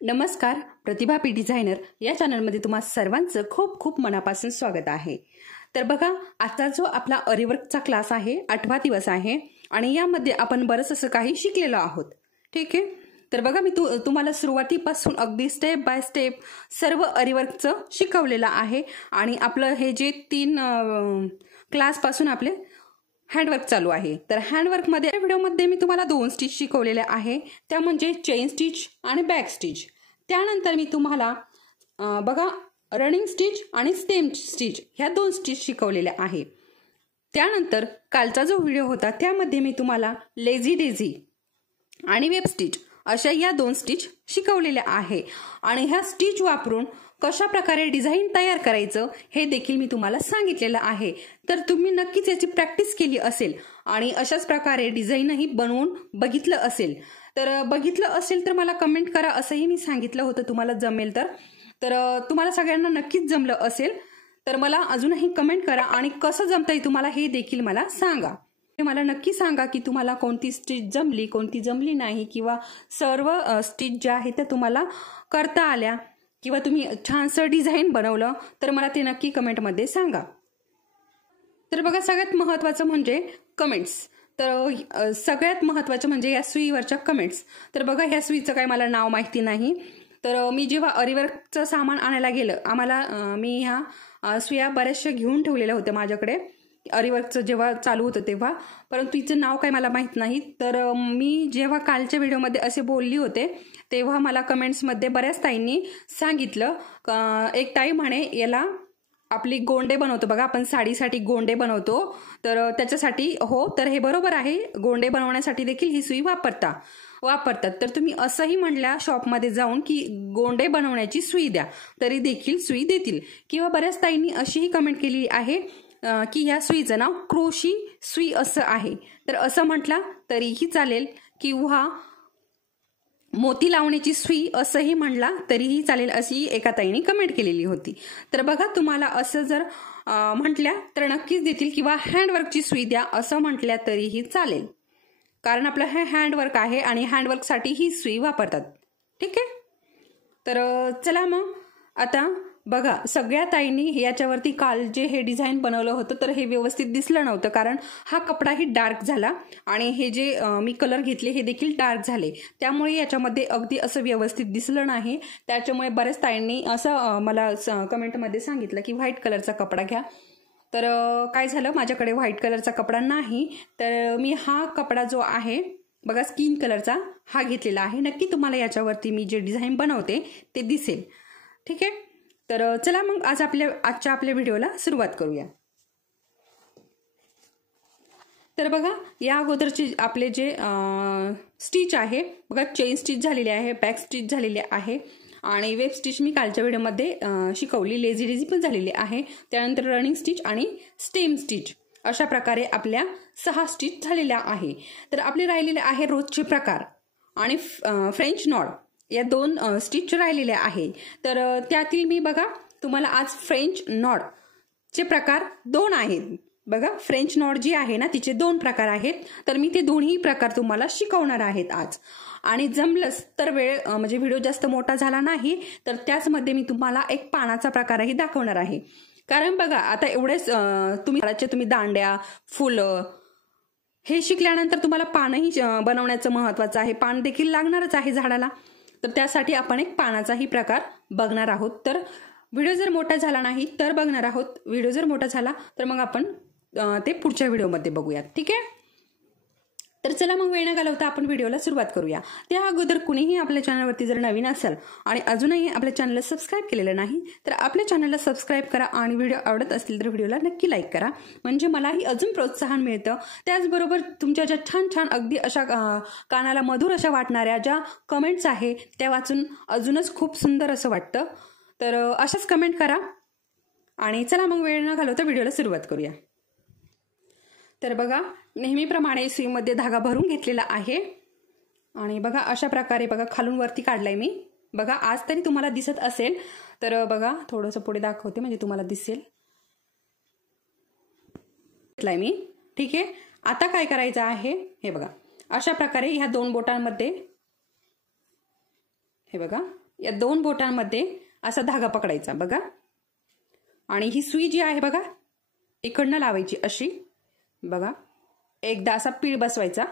नमस्कार, प्रतिभा P designer या चॅनलमध्ये तुम्हा सर्वांचं खूप खूप मनापासून स्वागत आहे। तर बघा, आता जो आपला अरीवर्कचा क्लास आहे 8वा दिवस आहे आणि यामध्ये आपण बरंच असं काही शिकलेलो आहोत। ठीक आहे, तर बघा मी तुम्हाला सुरुवातीपासून अगदी स्टेप बाय स्टेप सर्व अरीवर्कचं शिकवलेलं आहे आणि आपलं हे जे 3 क्लास पासून आपले हँडवर्क चालू आहे। तर हँडवर्क मध्ये व्हिडिओमध्ये मी तुम्हाला 2 स्टिच शिकवलेले आहे, त्या म्हणजे चेन स्टिच आणि बॅक स्टिच। त्यानंतर मी तुम्हाला बघा रनिंग स्टिच आणि स्टेम स्टिच ह्या 2 स्टिच शिकवलेल्या आहे। त्यानंतर कालचा जो व्हिडिओ होता त्यामध्ये मी तुम्हाला लेझी डेझी आणि वेब स्टिच अशा या 2 स्टिच शिकवलेल्या आहे आणि ह्या स्टिच वापरून कशा प्रकारे डिझाइन तयार करायचं हे देखील मी तुम्हाला सांगितलेलं आहे। तर तुम्ही नक्कीच याची प्रॅक्टिस केली असेल आणि अशाच प्रकारे डिझाइनही बनवून बघितलं असेल। तर मला कमेंट करा असंही मी सांगितलं होतं, तुम्हाला जमेल तर तुम्हाला सगळ्यांना नक्कीच जमलं असेल तर मला अजूनही कमेंट करा आणि कसं जमतंय तुम्हाला हे देखील मला सांगा। मला नक्की सांगा की तुम्हाला कोणती स्टिच जमली, कोणती जमली नाही, किंवा सर्व स्टिच ज्या आहेत त्या तुम्हाला करता आल्या किंवा तुम्ही छानसं डिझाइन बनवलं तर मला ते नक्की कमेंटमध्ये सांगा। तर बघा, सगळ्यात महत्त्वाचं म्हणजे कमेंट्स। तर सगळ्यात महत्त्वाचं म्हणजे या सुईवरच्या कमेंट्स। तर बघा, ह्या सुईचं काही मला नाव माहिती नाही, तर मी जेव्हा अरीवर्कचं सामान आणायला गेलं मी ह्या सुया बऱ्याचशा घेऊन ठेवलेल्या होत्या माझ्याकडे अरीवर्कचं जेव्हा चालू होतं तेव्हा, परंतु तिचं नाव काही मला माहित नाही। तर मी जेव्हा कालच्या व्हिडिओमध्ये असे बोलली होते तेव्हा मला कमेंट्समध्ये बऱ्याच ताईंनी सांगितलं, एक ताई म्हणे याला आपली गोंडे बनवतो बघा, आपण साडीसाठी गोंडे बनवतो तर त्याच्यासाठी, हो तर हे बरोबर आहे, गोंडे बनवण्यासाठी देखील ही सुई वापरतात। तर तुम्ही असंही म्हणल्या शॉपमध्ये जाऊन की गोंडे बनवण्याची सुई द्या तरी देखील सुई देतील, किंवा बऱ्याच ताईंनी अशीही कमेंट केली आहे की ह्या सुईचं नाव क्रोशी सुई असं आहे, तर असं म्हटला तरीही चालेल, किंवा मोती लावण्याची सुई असंही म्हणला तरीही चालेल अशी एका ताईने कमेंट केलेली होती। तर बघा, तुम्हाला असं जर म्हटल्या तर नक्कीच देतील, किंवा हँडवर्कची सुई द्या असं म्हटल्या तरीही चालेल, कारण आपलं हे हँडवर्क आहे आणि हँडवर्कसाठी ही सुई वापरतात। ठीक आहे, तर चला मग आता बघा, सगळ्या ताईंनी याच्यावरती काल जे हे डिझाइन बनवलं होतं तर हे व्यवस्थित दिसलं नव्हतं, कारण हा कपडाही डार्क झाला आणि हे जे मी कलर घेतले हे देखील डार्क झाले, त्यामुळे याच्यामध्ये अगदी असं व्यवस्थित दिसलं नाही। त्याच्यामुळे बऱ्याच ताईंनी असं मला कमेंटमध्ये सांगितलं की व्हाईट कलरचा कपडा घ्या। तर काय झालं, माझ्याकडे व्हाईट कलरचा कपडा नाही, तर मी हा कपडा जो आहे बघा स्किन कलरचा हा घेतलेला आहे। नक्की तुम्हाला याच्यावरती मी जे डिझाइन बनवते ते दिसेल। ठीक आहे, तर चला मग आजच्या आपल्या व्हिडिओला सुरुवात करूया। तर बघा, या अगोदरचे आपले जे स्टिच आहे बघा, चेन स्टिच झालेली आहे, बॅक स्टिच झालेली आहे आणि वेब स्टिच मी कालच्या व्हिडिओमध्ये शिकवली, लेझी डेझी पण झालेली आहे। त्यानंतर रनिंग स्टिच आणि स्टेम स्टिच अशा प्रकारे आपल्या 6 स्टिच झालेल्या आहे। तर आपले राहिलेले आहे रोजचे प्रकार आणि फ्रेंच नॉड या 2 स्टिच राहिलेल्या आहे। तर त्यातील मी बघा तुम्हाला आज फ्रेंच नॉड चे प्रकार 2 आहेत। बघा, फ्रेंच नॉड जी आहे ना तिचे 2 प्रकार आहेत, तर मी ते दोन्ही प्रकार तुम्हाला शिकवणार आहेत आज। आणि जमलंच तर म्हणजे व्हिडिओ जास्त मोठा झाला नाही तर त्याचमध्ये मी तुम्हाला एक पानाचा प्रकारही दाखवणार आहे, कारण बघा आता एवढेच तुम्ही दांड्या, फुलं हे शिकल्यानंतर तुम्हाला पानही बनवण्याचं महत्त्वाचं आहे, पान देखील लागणारच आहे झाडाला, तर त्यासाठी आपण एक पानाचाही प्रकार बघणार आहोत। तर व्हिडिओ जर मोठा झाला नाही तर बघणार आहोत, व्हिडिओ जर मोठा झाला तर मग आपण ते पुढच्या व्हिडिओमध्ये बघूयात। ठीक आहे, तर चला मग वेळ न घालवता आपण व्हिडिओला सुरुवात करूया। त्या अगोदर कुणीही आपल्या चॅनलवरती जर नवीन असेल आणि अजूनही आपल्या चॅनलला सबस्क्राईब केलेलं नाही तर आपल्या चॅनलला सबस्क्राईब करा आणि व्हिडिओ आवडत असतील तर व्हिडिओला नक्की लाईक करा, म्हणजे मलाही अजून प्रोत्साहन मिळतं। त्याचबरोबर तुमच्या ज्या छान छान अगदी अशा कानाला मधुर अशा वाटणाऱ्या ज्या कमेंट्स आहे त्या वाचून अजूनच खूप सुंदर असं वाटतं। तर अशाच कमेंट करा आणि चला मग वेळ न घालवता व्हिडिओला सुरुवात करूया। तर बघा, नेहमीप्रमाणे सुईमध्ये धागा भरून घेतलेला आहे आणि बघा अशा प्रकारे बघा खालून वरती काढलाय मी। बघा, आज तरी तुम्हाला दिसत असेल, तर बघा थोडंसं पुढे दाखवते म्हणजे तुम्हाला दिसेल मी। ठीक आहे, आता काय करायचं आहे हे बघा, अशा प्रकारे ह्या 2 बोटांमध्ये हे बघा या 2 बोटांमध्ये असा धागा पकडायचा बघा. आणि ही सुई जी आहे बघा इकडनं लावायची अशी बघा. एकदा असा पीळ बसवायचा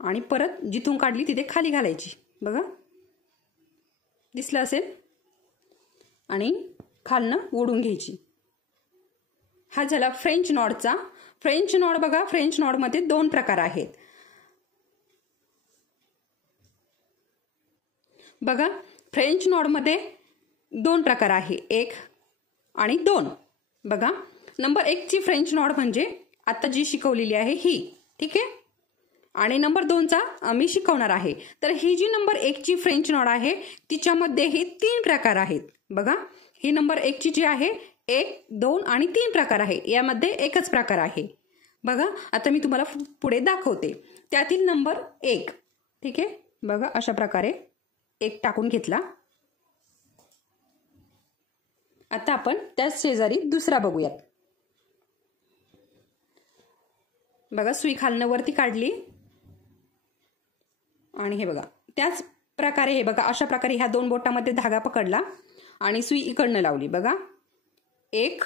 आणि परत जिथून काढली तिथे खाली घालायची बघा. दिसलं असेल. आणि खालनं ओढून घ्यायची. हा झाला फ्रेंच नॉडचा. फ्रेंच नॉड बघा, फ्रेंच नॉडमध्ये 2 प्रकार आहेत बघा. फ्रेंच नॉडमध्ये 2 प्रकार आहे, 1 आणि 2 बघा. नंबर 1 ची फ्रेंच नॉड म्हणजे आता जी शिकवलेली आहे ही, ठीक आहे. आणि नंबर 2चा मी शिकवणार आहे. तर ही जी नंबर 1 ची फ्रेंच नॉड आहे तिच्यामध्ये हे 3 प्रकार आहेत बघा. ही नंबर 1 ची जी आहे 1, 2 आणि 3 प्रकार आहे. यामध्ये एकच प्रकार आहे बघा. आता मी तुम्हाला पुढे दाखवते. त्यातील नंबर 1, ठीक आहे बघा. अशा प्रकारे 1 टाकून घेतला. आता आपण त्याच शेजारी दुसरा बघूयात बघा. सुई खालनं वरती काढली आणि हे बघा त्याच प्रकारे हे बघा अशा प्रकारे ह्या 2 बोटामध्ये धागा पकडला आणि सुई इकडनं लावली बघा. 1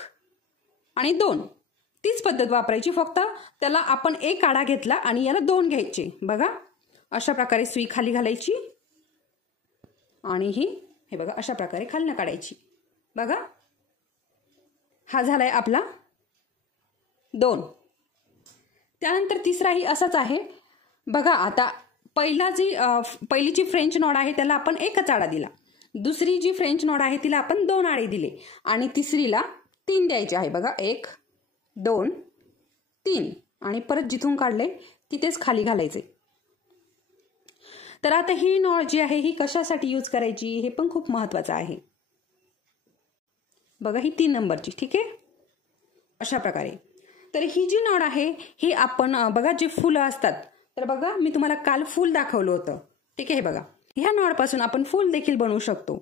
आणि 2 तीच पद्धत वापरायची, फक्त त्याला आपण 1 आडा घेतला आणि याला 2 घ्यायचे बघा. अशा प्रकारे सुई खाली घालायची आणि ही हे बघा अशा प्रकारे खालनं काढायची बघा. हा झालाय आपला 2. त्यानंतर तिसराही असाच आहे बघा. आता पहिलीची फ्रेंच नॉड आहे त्याला आपण 1च आडा दिला. दुसरी जी फ्रेंच नॉड आहे तिला आपण 2 आडे दिले आणि तिसरीला 3 द्यायचे आहे बघा. 1, 2, 3 आणि परत जिथून काढले तिथेच खाली घालायचे. तर आता ही नॉड जी आहे ही कशासाठी यूज करायची हे पण खूप महत्वाचं आहे बघा. ही 3 नंबरची, ठीक आहे अशा प्रकारे. तर ही जी नॉड आहे ही आपण बघा जे फुलं असतात, तर बघा मी तुम्हाला काल फूल दाखवलं होतं, ठीक आहे. बघा ह्या नॉडपासून आपण फूल देखील बनवू शकतो,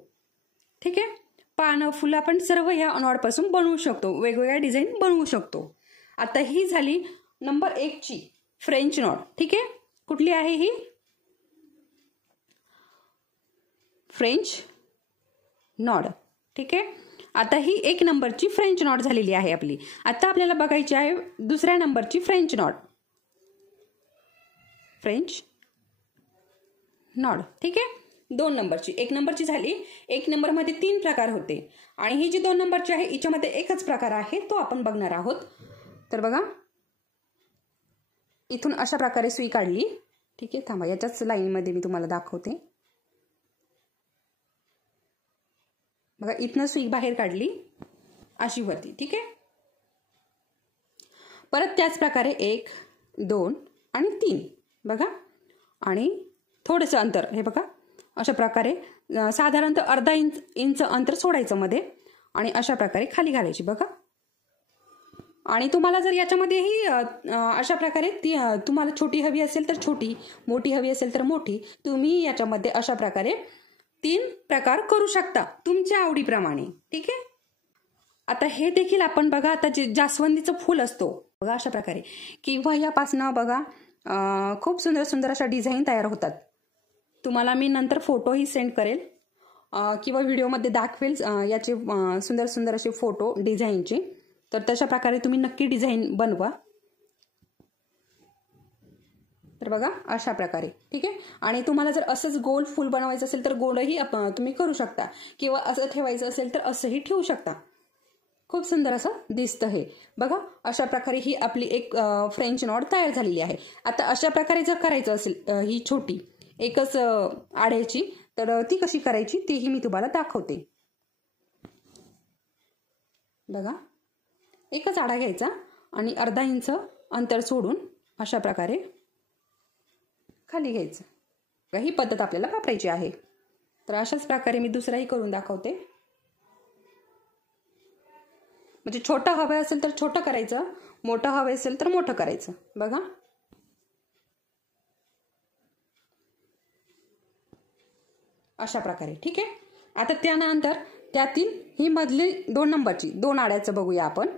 ठीक आहे. पानं, फुलं आपण सर्व ह्या नॉडपासून बनवू शकतो, वेगवेगळ्या डिझाईन बनवू शकतो. आता ही झाली नंबर 1 ची फ्रेंच नॉड, ठीक आहे. कुठली आहे ही? फ्रेंच नॉड, ठीक आहे. आता ही 1 नंबरची फ्रेंच नॉड झालेली आहे आपली. आता आपल्याला बघायची आहे दुसऱ्या नंबरची फ्रेंच नॉड. फ्रेंच नॉड, ठीक आहे. 2 नंबरची. 1 नंबरची झाली. 1 नंबरमध्ये 3 प्रकार होते आणि ही जी 2 नंबरची आहे हिच्यामध्ये एकच प्रकार आहे, तो आपण बघणार आहोत. तर बघा इथून अशा प्रकारे सुई काढली, ठीक आहे. थांबा याच्याच लाईनमध्ये मी तुम्हाला दाखवते बघा. इथनं सुई बाहेर काढली अशी वरती, ठीक आहे. परत त्याच प्रकारे 1, 2 आणि 3 बघा. आणि थोडंसं अंतर हे बघा अशा प्रकारे साधारणतः अर्धा इंच अंतर सोडायचं मध्ये आणि अशा प्रकारे खाली घालायची बघा. आणि तुम्हाला जर याच्यामध्येही अशा प्रकारे तुम्हाला छोटी हवी असेल तर छोटी, मोठी हवी असेल तर मोठी, तुम्ही याच्यामध्ये अशा प्रकारे 3 प्रकार करू शकता तुमच्या आवडीप्रमाणे, ठीक आहे. आता हे देखील आपण बघा, आता जे जास्वंदीचं फूल असतो बघा अशा प्रकारे, किंवा यापासनं बघा खूप सुंदर सुंदर अशा डिझाईन तयार होतात. तुम्हाला मी नंतर फोटोही सेंड करेल किंवा व्हिडिओमध्ये दाखवेल याचे सुंदर सुंदर असे फोटो डिझाईनचे. तर तशा प्रकारे तुम्ही नक्की डिझाईन बनवा. तर बघा अशा प्रकारे, ठीक आहे. आणि तुम्हाला जर असंच गोल फूल बनवायचं असेल तर गोलही तुम्ही करू शकता, किंवा असं ठेवायचं असेल तर असंही ठेवू शकता. खूप सुंदर असं दिसतं हे बघा. अशा प्रकारे ही आपली एक फ्रेंच नॉड तयार झालेली आहे. आता अशा प्रकारे जर करायचं असेल ही छोटी एकच आड्याची, तर ती कशी करायची तीही मी तुम्हाला दाखवते बघा. एकच आडा घ्यायचा आणि अर्धा इंच अंतर सोडून अशा प्रकारे खाली घ्यायचं. ही पद्धत आपल्याला वापरायची आहे. तर अशाच प्रकारे मी दुसराही करून दाखवते. म्हणजे छोटं हवं असेल तर छोटं करायचं, मोठं हवं असेल तर मोठं करायचं बघा. अशा प्रकारे, ठीक आहे. आता त्यानंतर त्यातील ही मधली 2 नंबरची 2 आड्याचं बघूया आपण.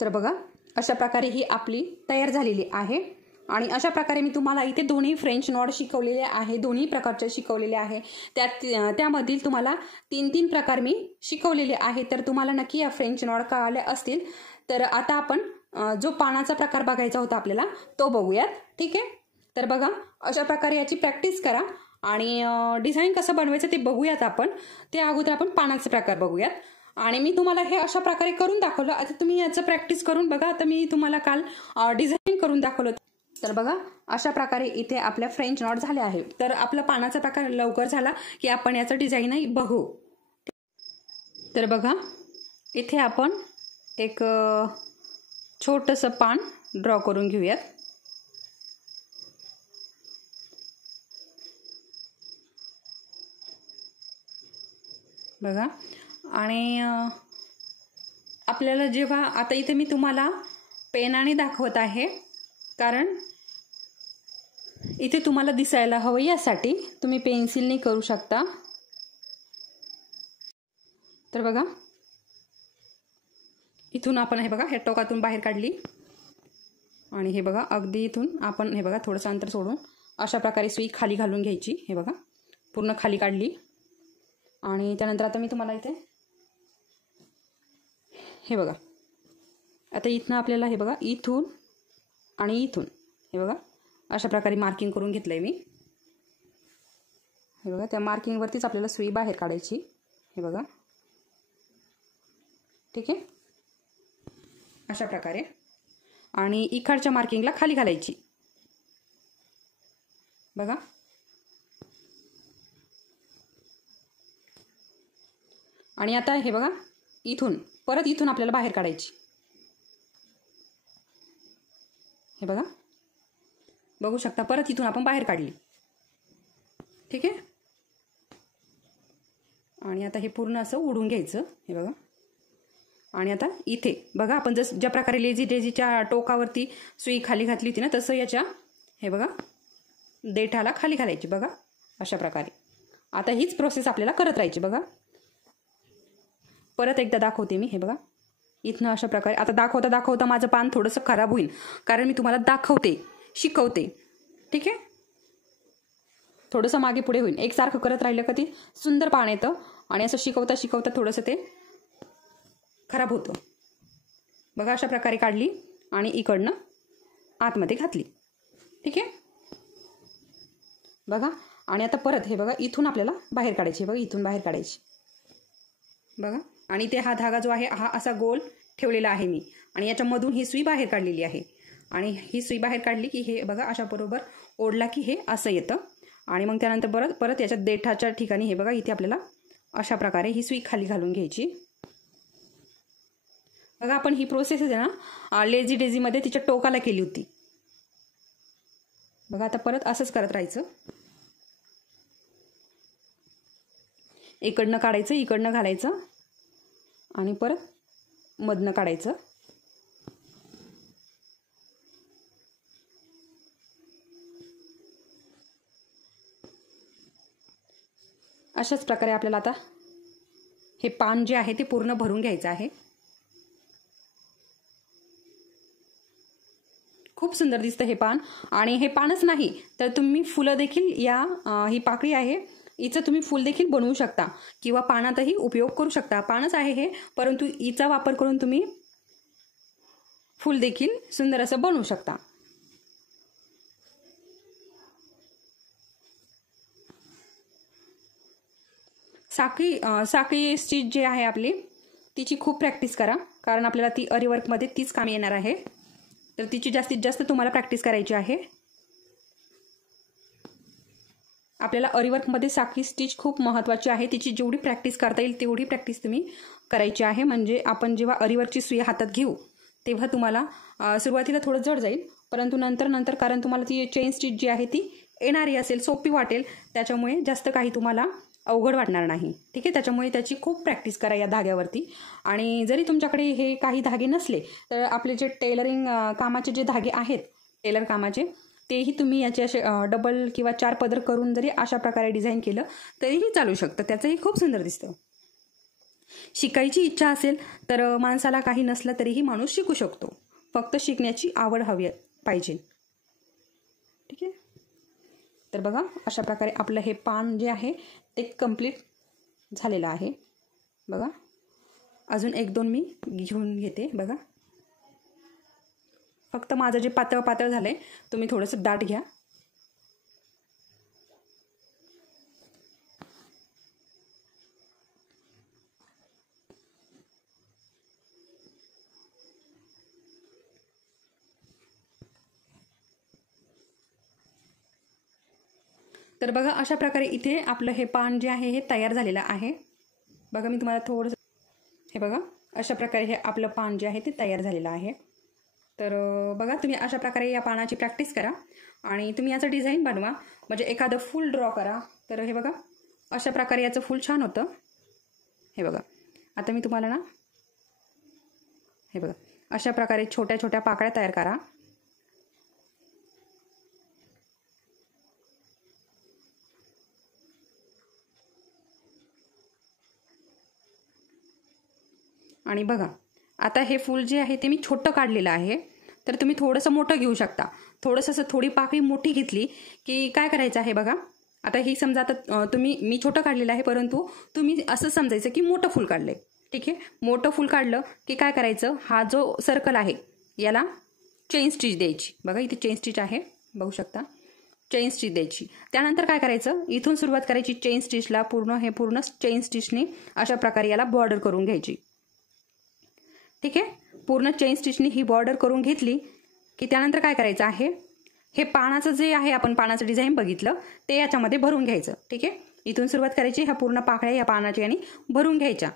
तर बघा अशा प्रकारे ही आपली तयार झालेली आहे। आणि अशा प्रकारे मी तुम्हाला इथे दोन्ही फ्रेंच नॉट शिकवलेले आहे, दोन्ही प्रकारचे शिकवलेले आहे। त्यामधील तुम्हाला 3 प्रकार मी शिकवलेले आहे। तर तुम्हाला नक्की या फ्रेंच नॉट कळले असतील। तर आता आपण जो पानाचा प्रकार बघायचा होता आपल्याला तो बघूयात, ठीक आहे। तर बघा अशा प्रकारे याची प्रॅक्टिस करा आणि डिझाईन कसं बनवायचं ते बघूयात आपण। त्या अगोदर आपण पानाचे प्रकार बघूयात आणि मी तुम्हाला हे अशा प्रकारे करून दाखवलं। आता तुम्ही याचं प्रॅक्टिस करून बघा। आता मी तुम्हाला काल डिझाईन करून दाखवलं। तर बघा अशा प्रकारे इथे आपल्या फ्रेंच नॉट झाले आहे। तर आपला पानाचा प्रकार लवकर झाला की आपण याचं डिझाईनही बघू। तर बघा इथे आपण एक छोटंसं पान ड्रॉ करून घेऊयात। बघा आणि आपल्याला जेव्हा आता इथे मी तुम्हाला पेनाने दाखवत आहे, कारण इथे तुम्हाला दिसायला हवं यासाठी तुम्ही पेन्सिलने करू शकता। तर बघा इथून आपण हे बघा हे टोकातून बाहेर काढली आणि हे बघा अगदी इथून आपण हे बघा थोडंसं अंतर सोडून अशा प्रकारे सुई खाली घालून घ्यायची। हे बघा पूर्ण खाली काढली आणि त्यानंतर आता मी तुम्हाला इथे हे बघा आता इथनं आपल्याला हे बघा इथून आणि इथून हे बघा अशा प्रकारे मार्किंग करून घेतलंय मी। हे बघा त्या मार्किंग वरतीच आपल्याला सुई बाहेर काढायची। हे बघा ठीक आहे अशा प्रकारे आणि इकडच्या मार्किंगला खाली घालायची। बघा आणि आता हे बघा इथून परत इथून आपल्याला बाहेर काढायची। हे बघा बघू शकता परत इथून आपण बाहेर काढली, ठीक आहे। आणि आता हे पूर्ण असं ओढून घ्यायचं। हे बघा आणि आता इथे बघा आपण ज्या प्रकारे लेझी डेझीच्या टोकावरती सुई खाली घातली होती ना, तसं याच्या हे बघा देठाला खाली घालायची। बघा अशा प्रकारे आता हीच प्रोसेस आपल्याला करत राहायची। बघा परत एकदा दाखवते मी। हे बघा इथनं अशा प्रकारे आता दाखवता दाखवता माझं पान थोडंसं खराब होईल, कारण मी तुम्हाला दाखवते शिकवते, ठीक आहे। थोडंसं मागे पुढे होईल, एकसारखं करत राहिलं का ती सुंदर पान येतं आणि असं शिकवता शिकवता थोडंसं ते खराब होतं। बघा अशा प्रकारे काढली आणि इकडनं आतमध्ये घातली, ठीक आहे। बघा आणि आता परत हे बघा इथून आपल्याला बाहेर काढायची। बघा इथून बाहेर काढायची। बघा आणि ते हा धागा जो आहे हा असा गोल ठेवलेला आहे मी आणि याच्यामधून ही सुई बाहेर काढलेली आहे आणि ही सुई बाहेर काढली की हे बघा अशा बरोबर ओढला की हे असं येतं आणि मग त्यानंतर परत याच्या देठाच्या ठिकाणी हे बघा इथे आपल्याला अशा प्रकारे ही सुई खाली घालून घ्यायची। बघा आपण ही प्रोसेस आहे ना लेझी डेझी मध्ये तिच्या टोकाला केली होती। बघा आता परत असंच करत राहायचं। इकडनं काढायचं, इकडनं घालायचं आणि परत मधनं काढायचं। अशाच प्रकारे आपल्याला आता हे पान जे आहे ते पूर्ण भरून घ्यायचं आहे। खूप सुंदर दिसतं हे पान आणि हे पानच नाही तर तुम्ही फुलं देखील ही पाकळी आहे हिचं तुम्ही फुल देखील बनवू शकता किंवा पानातही उपयोग करू शकता। पानच आहे हे, परंतु हिचा वापर करून तुम्ही फुल देखील सुंदर असं बनवू शकता। साखळी स्टिच जी आहे आपली तिची खूप प्रॅक्टिस करा, कारण आपल्याला ती अरीवर्क मध्ये तीच काम येणार आहे। तर तिची जास्तीत जास्त तुम्हाला प्रॅक्टिस करायची आहे। आपल्याला अरीवर्क मध्ये साखळी स्टिच खूप महत्त्वाची आहे। तिची जेवढी प्रॅक्टिस करता येईल तेवढी प्रॅक्टिस तुम्ही करायची आहे। म्हणजे आपण जेव्हा अरीवर्कची सुई हातात घेऊ तेव्हा तुम्हाला सुरुवातीला थोडं जड जाईल, परंतु नंतर कारण तुम्हाला ती चेन स्टिच जी आहे ती येणारी असेल, सोपी वाटेल, त्याच्यामुळे जास्त काही तुम्हाला अवघड वाटणार नाही, ठीक आहे। त्याच्यामुळे त्याची खूप प्रॅक्टिस करा या धाग्यावरती। आणि जरी तुमच्याकडे हे काही धागे नसले तर आपले जे टेलरिंग कामाचे जे धागे आहेत टेलर कामाचे तेही तुम्ही याचे असे डबल किंवा 4 पदर करून जरी अशा प्रकारे डिझाईन केलं तरीही चालू शकतं, त्याचंही खूप सुंदर दिसतं। शिकायची इच्छा असेल तर माणसाला काही नसलं तरीही माणूस शिकू शकतो, फक्त शिकण्याची आवड हवी पाहिजे. ठीक आहे. तर बघा अशा प्रकारे आपलं हे पान जे आहे ते कंप्लीट झालेलं आहे. बघा अजून 1-2 मी घेऊन घेते. बघा फक्त माझं जे पातळ पातळ झालंय तुम्ही थोडंसं दाट घ्या. तर बघा अशा प्रकारे इथे आपलं हे पान जे आहे हे तयार झालेलं आहे. बघा मी तुम्हाला थोडंसं हे बघा अशा प्रकारे हे आपलं पान जे आहे ते तयार झालेलं आहे. तर बघा तुम्ही अशा प्रकारे या पानाची प्रॅक्टिस करा आणि तुम्ही याचं डिझाईन बनवा, म्हणजे एखादं फूल ड्रॉ करा. तर हे बघा अशा प्रकारे याचं फूल छान होतं. हे बघा आता मी तुम्हाला ना हे बघा अशा प्रकारे छोट्या छोट्या पाकळ्या तयार करा. आणि बघा आता हे फूल जे आहे ते मी छोटं काढलेलं आहे. तर तुम्ही थोडंसं मोठं घेऊ शकता. थोडंसं असं थोडी पाकळी मोठी घेतली की काय करायचं आहे बघा. आता ही समजा आता मी छोटं काढलेलं आहे, परंतु तुम्ही असं समजायचं की मोठं फूल काढलंय. ठीक आहे. मोठं फूल काढलं की काय करायचं, हा जो सर्कल आहे याला चेन स्टिच द्यायची. बघा इथे चेन स्टिच आहे, बघू शकता. चेन स्टिच द्यायची. त्यानंतर काय करायचं, इथून सुरुवात करायची चेन स्टिचला. पूर्ण चेन स्टिचने अशा प्रकारे याला बॉर्डर करून घ्यायची. ठीक आहे. पूर्ण चेन स्टिचनी ही बॉर्डर करून घेतली की त्यानंतर काय करायचं आहे, हे पानाचं जे आहे आपण पानाचं डिझाईन बघितलं ते याच्यामध्ये भरून घ्यायचं. ठीक आहे. इथून सुरुवात करायची, ह्या पूर्ण पाकळ्या या पानाच्या आणि भरून घ्यायच्या.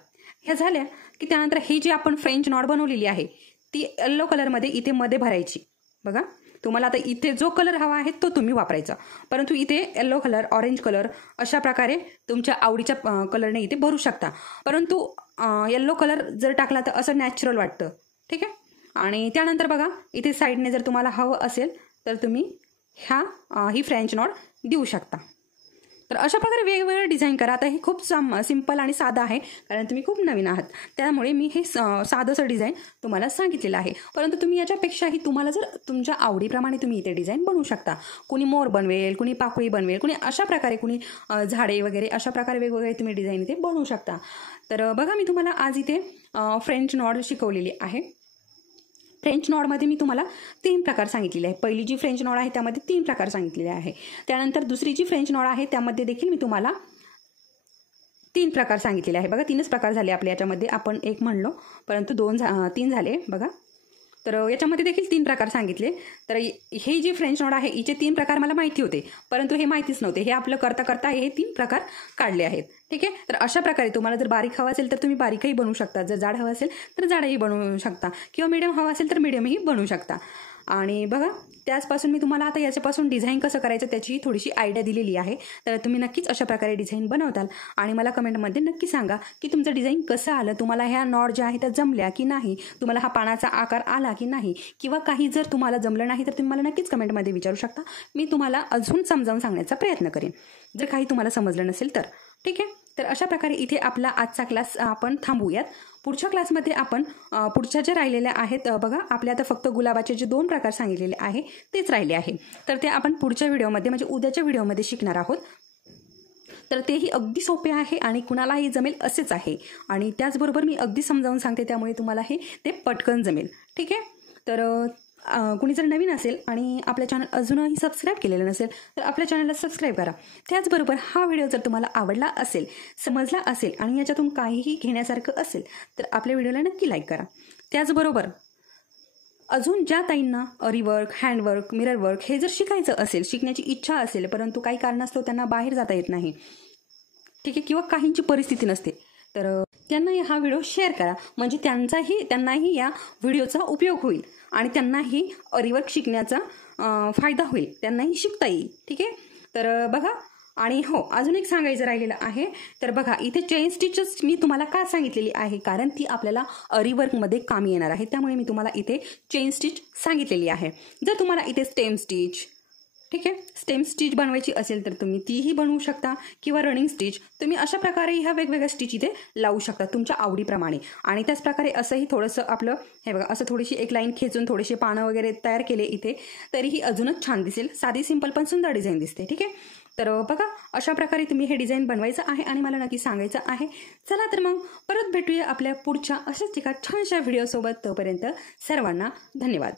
ह्या झाल्या की त्यानंतर ही जी आपण फ्रेंच नॉट बनवलेली आहे ती येलो कलरमध्ये इथे मध्ये भरायची. बघा तुम्हाला आता इथे जो कलर हवा आहे तो तुम्ही वापरायचा, परंतु इथे येलो कलर, ऑरेंज कलर अशा प्रकारे तुमच्या आवडीच्या कलरने इथे भरू शकता. परंतु येल्लो कलर जर टाकला तर असं नॅचरल वाटतं. ठीक आहे. आणि त्यानंतर बघा इथे साईडने जर तुम्हाला हवं असेल तर तुम्ही ही फ्रेंच नॉट देऊ शकता. तर अशा प्रकारे वेगवेगळे डिझाईन करा. आता हे खूप सिंपल आणि साधं आहे, कारण तुम्ही खूप नवीन आहात, त्यामुळे मी हे साधंसं डिझाईन तुम्हाला सांगितलेलं आहे. परंतु तुम्ही याच्यापेक्षाही तुम्हाला जर तुमच्या आवडीप्रमाणे तुम्ही इथे डिझाईन बनवू शकता. कुणी मोर बनवेल, कुणी पाकळी बनवेल, कुणी अशा प्रकारे, कुणी झाडे वगैरे अशा प्रकारे वेगवेगळे तुम्ही डिझाईन इथे बनवू शकता. तर बघा मी तुम्हाला आज इथे फ्रेंच नॉट शिकवलेली आहे. फ्रेंच नॉडमध्ये मी तुम्हाला 3 प्रकार सांगितलेले आहे. पहिली जी फ्रेंच नॉड आहे त्यामध्ये 3 प्रकार सांगितलेले आहे. त्यानंतर दुसरी जी फ्रेंच नॉड आहे त्यामध्ये देखील मी तुम्हाला 3 प्रकार सांगितलेले आहे. बघा 3च प्रकार झाले आपल्या याच्यामध्ये. आपण 1 म्हणलो परंतु 3 झाले. बघा तर याच्यामध्ये देखील 3 प्रकार सांगितले. तर हे जी फ्रेंच नॉड आहे हिचे 3 प्रकार मला माहिती होते, परंतु हे माहितीच नव्हते. हे आपलं करता करता हे 3 प्रकार काढले आहेत. ठीक आहे. तर अशा प्रकारे तुम्हाला जर बारीक हवं असेल तर तुम्ही बारीकही बनवू शकता, जर जाड हवं असेल तर जाडही बनवू शकता, किंवा मीडियम हवं असेल तर मीडियमही बनवू शकता. आणि बघा त्याचपासून मी तुम्हाला आता याच्यापासून डिझाईन कसं करायचं त्याची थोडीशी आयडिया दिलेली आहे. तर तुम्ही नक्कीच अशा प्रकारे डिझाईन बनवताल आणि मला कमेंटमध्ये नक्की सांगा की तुमचं डिझाईन कसं आलं, तुम्हाला ह्या नॉड ज्या आहेत त्या जमल्या की नाही, तुम्हाला हा पानाचा आकार आला की नाही, किंवा काही जर तुम्हाला जमलं नाही तर तुम्ही मला नक्कीच कमेंटमध्ये विचारू शकता. मी तुम्हाला अजून समजावून सांगण्याचा प्रयत्न करेन जर काही तुम्हाला समजलं नसेल तर. ठीक आहे. तर अशा प्रकारे इथे आपला आजचा क्लास आपण थांबूयात. पुढच्या क्लासमध्ये आपण पुढच्या ज्या राहिलेल्या आहेत बघा, आपल्या आता फक्त गुलाबाचे जे 2 प्रकार सांगितलेले आहे तेच राहिले आहे. तर ते आपण पुढच्या व्हिडिओमध्ये म्हणजे उद्याच्या व्हिडिओमध्ये शिकणार आहोत. तर तेही अगदी सोपे आहे आणि कुणालाही जमेल असेच आहे. आणि त्याचबरोबर मी अगदी समजावून सांगते, त्यामुळे तुम्हाला ते पटकन जमेल. ठीक आहे. तर कुणी जर नवीन असेल आणि आपल्या चॅनल अजूनही सबस्क्राईब केलेलं नसेल तर आपल्या चॅनलला सबस्क्राईब करा. त्याचबरोबर हा व्हिडिओ जर तुम्हाला आवडला असेल, समजला असेल आणि याच्यातून काहीही घेण्यासारखं असेल तर आपल्या व्हिडिओला नक्की लाईक करा. त्याचबरोबर अजून ज्या ताईंना अरीवर्क, हँडवर्क, मिरर वर्क हे जर शिकायचं असेल, शिकण्याची इच्छा असेल, परंतु काही कारणास्तव त्यांना बाहेर जाता येत नाही, ठीक आहे, किंवा काहींची परिस्थिती नसते, तर त्यांना हा व्हिडिओ शेअर करा. म्हणजे त्यांनाही या व्हिडिओचा उपयोग होईल आणि त्यांनाही अरीवर्क शिकण्याचा फायदा होईल, त्यांनाही शिकता येईल. ठीक आहे. तर बघा, आणि हो अजून एक सांगायचं राहिलेलं आहे. तर बघा इथे चेन स्टिचेस मी तुम्हाला का सांगितलेली आहे, कारण ती आपल्याला अरीवर्कमध्ये कामी येणार आहे, त्यामुळे मी तुम्हाला इथे चेन स्टिच सांगितलेली आहे. जर तुम्हाला इथे स्टेम स्टिच, ठीक आहे. स्टेम स्टिच बनवायची असेल तर तुम्ही तीही बनवू शकता किंवा रनिंग स्टिच तुम्ही अशा प्रकारे ह्या वेगवेगळ्या स्टिच इथे लावू शकता तुमच्या आवडीप्रमाणे. आणि त्याच प्रकारे असंही थोडंसं आपलं हे बघा असं थोडीशी एक लाईन खेचून थोडेसे पानं वगैरे तयार केले इथे तरीही अजूनच छान दिसेल. साधी सिंपल पण सुंदर डिझाईन दिसते. ठीक आहे. तर बघा अशा प्रकारे तुम्ही हे डिझाईन बनवायचं आहे आणि मला नक्की सांगायचं आहे. चला तर मग परत भेटूया आपल्या पुढच्या अशाच एका छानशा व्हिडिओसोबत. तोपर्यंत सर्वांना धन्यवाद.